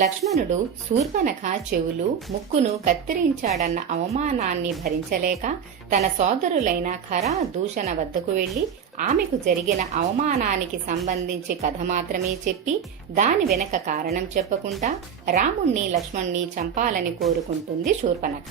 లక్ష్మణుడు శూర్పనఖ చెవులు ముక్కును కత్తిరించాడన్న అవమానాన్ని భరించలేక తన సోదరులైన ఖర దూషణ వద్దకు వెళ్ళి ఆమెకు జరిగిన అవమానానికి సంబంధించి కథ మాత్రమే చెప్పి దాని వెనక కారణం చెప్పకుండా రాముణ్ణి లక్ష్మణ్ణి చంపాలని కోరుకుంటుంది శూర్పనఖ.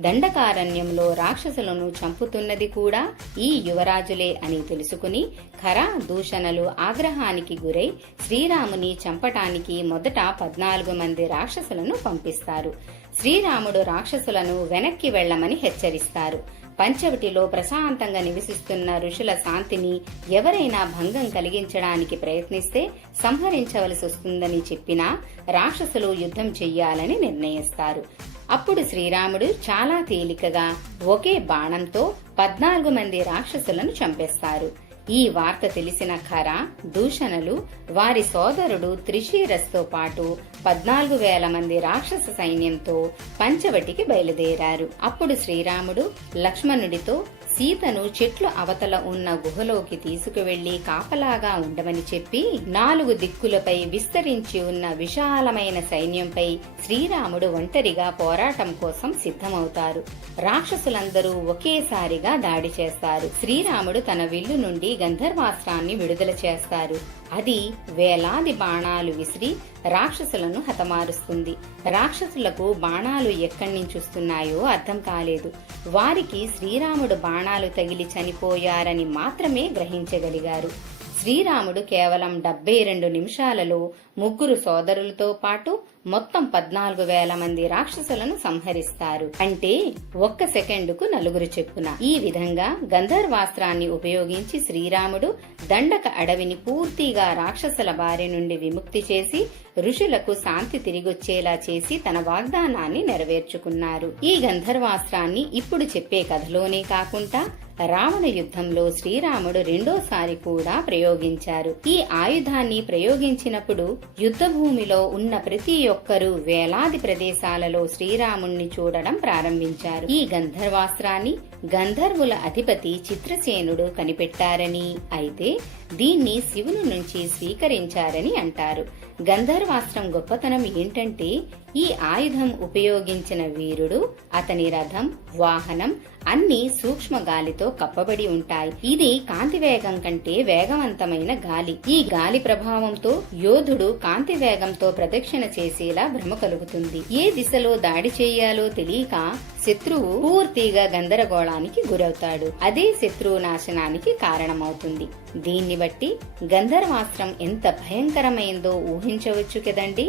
దండకారణ్యంలో రాక్షసులను చంపుతున్నది కూడా ఈ యువరాజులే అని తెలుసుకుని ఖర దూషణలు ఆగ్రహానికి గురై శ్రీరాముని చంపటానికి మొదట పద్నాలుగు మంది రాక్షసులను పంపిస్తారు. శ్రీరాముడు రాక్షసులను వెనక్కి వెళ్ళమని హెచ్చరిస్తారు. పంచవటిలో ప్రశాంతంగా నివసిస్తున్న ఋషుల శాంతిని ఎవరైనా భంగం కలిగించడానికి ప్రయత్నిస్తే సంహరించవలసి వస్తుందని చెప్పినా రాక్షసులు యుద్ధం చెయ్యాలని నిర్ణయిస్తారు. అప్పుడు శ్రీరాముడు చాలా తేలికగా ఒకే బాణంతో పద్నాలుగు మంది రాక్షసులను చంపేస్తారు. ఈ వార్త తెలిసిన ఖర దూషణలు వారి సోదరుడు త్రిశీరస్తో పాటు పద్నాలుగు వేల మంది రాక్షస సైన్యంతో పంచవటికి బయలుదేరారు. అప్పుడు శ్రీరాముడు లక్ష్మణుడితో సీతను చెట్లు అవతల ఉన్న గుహలోకి తీసుకువెళ్ళి కాపలాగా ఉండమని చెప్పి నాలుగు దిక్కులపై విస్తరించి ఉన్న విశాలమైన సైన్యంపై శ్రీరాముడు ఒంటరిగా పోరాటం కోసం సిద్ధమవుతారు. రాక్షసులందరూ ఒకేసారిగా దాడి చేస్తారు. శ్రీరాముడు తన విల్లు నుండి గంధర్వాస్త్రాన్ని విడుదల చేస్తారు. అది వేలాది బాణాలు విసిరి రాక్షసులను హతమారుస్తుంది. రాక్షసులకు బాణాలు ఎక్కడి నుంచి వస్తున్నాయో అర్థం కాలేదు. వారికి శ్రీరాముడు బాణాలు తగిలి చనిపోయారని మాత్రమే గ్రహించగలిగారు. శ్రీరాముడు కేవలం డెబ్బై రెండు నిమిషాలలో ముగ్గురు సోదరులతో పాటు మొత్తం పద్నాలుగు వేల మంది రాక్షసులను సంహరిస్తారు. అంటే ఒక్క సెకండుకు నలుగురు చెప్పున. ఈ విధంగా గంధర్వాస్త్రాన్ని ఉపయోగించి శ్రీరాముడు దండక అడవిని పూర్తిగా రాక్షసుల బారి నుండి విముక్తి చేసి ఋషులకు శాంతి తిరిగొచ్చేలా చేసి తన వాగ్దానాన్ని నెరవేర్చుకున్నారు. ఈ గంధర్వాస్త్రాన్ని ఇప్పుడు చెప్పే కథలోనే కాకుండా రావణ యుద్ధంలో శ్రీరాముడు రెండోసారి కూడా ప్రయోగించారు. ఈ ఆయుధాన్ని ప్రయోగించినప్పుడు యుద్ధ భూమిలో ఉన్న ప్రతి ఒక్కరూ వేలాది ప్రదేశాలలో శ్రీరాముణ్ణి చూడడం ప్రారంభించారు. ఈ గంధర్వాస్త్రాన్ని గంధర్వుల అధిపతి చిత్రసేనుడు కనిపెట్టారని అయితే దీన్ని శివుని నుంచి స్వీకరించారని అంటారు. గంధర్వాస్త్రం గొప్పతనం ఏంటంటే ఈ ఆయుధం ఉపయోగించిన వీరుడు అతని రథం వాహనం అన్ని సూక్ష్మ గాలితో కప్పబడి ఉంటాయి. ఇది కాంతి వేగం కంటే వేగవంతమైన గాలి. ఈ గాలి ప్రభావంతో యోధుడు కాంతి వేగంతో ప్రదక్షిణ చేసేలా భ్రమ కలుగుతుంది. ఏ దిశలో దాడి చేయాలో తెలియక శత్రువు పూర్తిగా గందరగోళానికి గురవుతాడు. అదే శత్రువు నాశనానికి కారణమవుతుంది. దీన్ని బట్టి గంధర్వాస్త్రం ఎంత భయంకరమైందో ఊహించవచ్చు కదండి.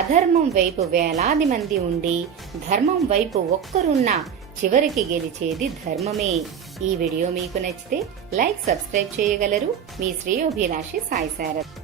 అధర్మం వైపు వేలాది మంది ఉండి ధర్మం వైపు ఒక్కరున్నా చివరికి గెలిచేది ధర్మమే. ఈ వీడియో మీకు నచ్చితే లైక్ సబ్స్క్రైబ్ చేయగలరు. మీ శ్రేయోభిలాషి సాయి శారథ్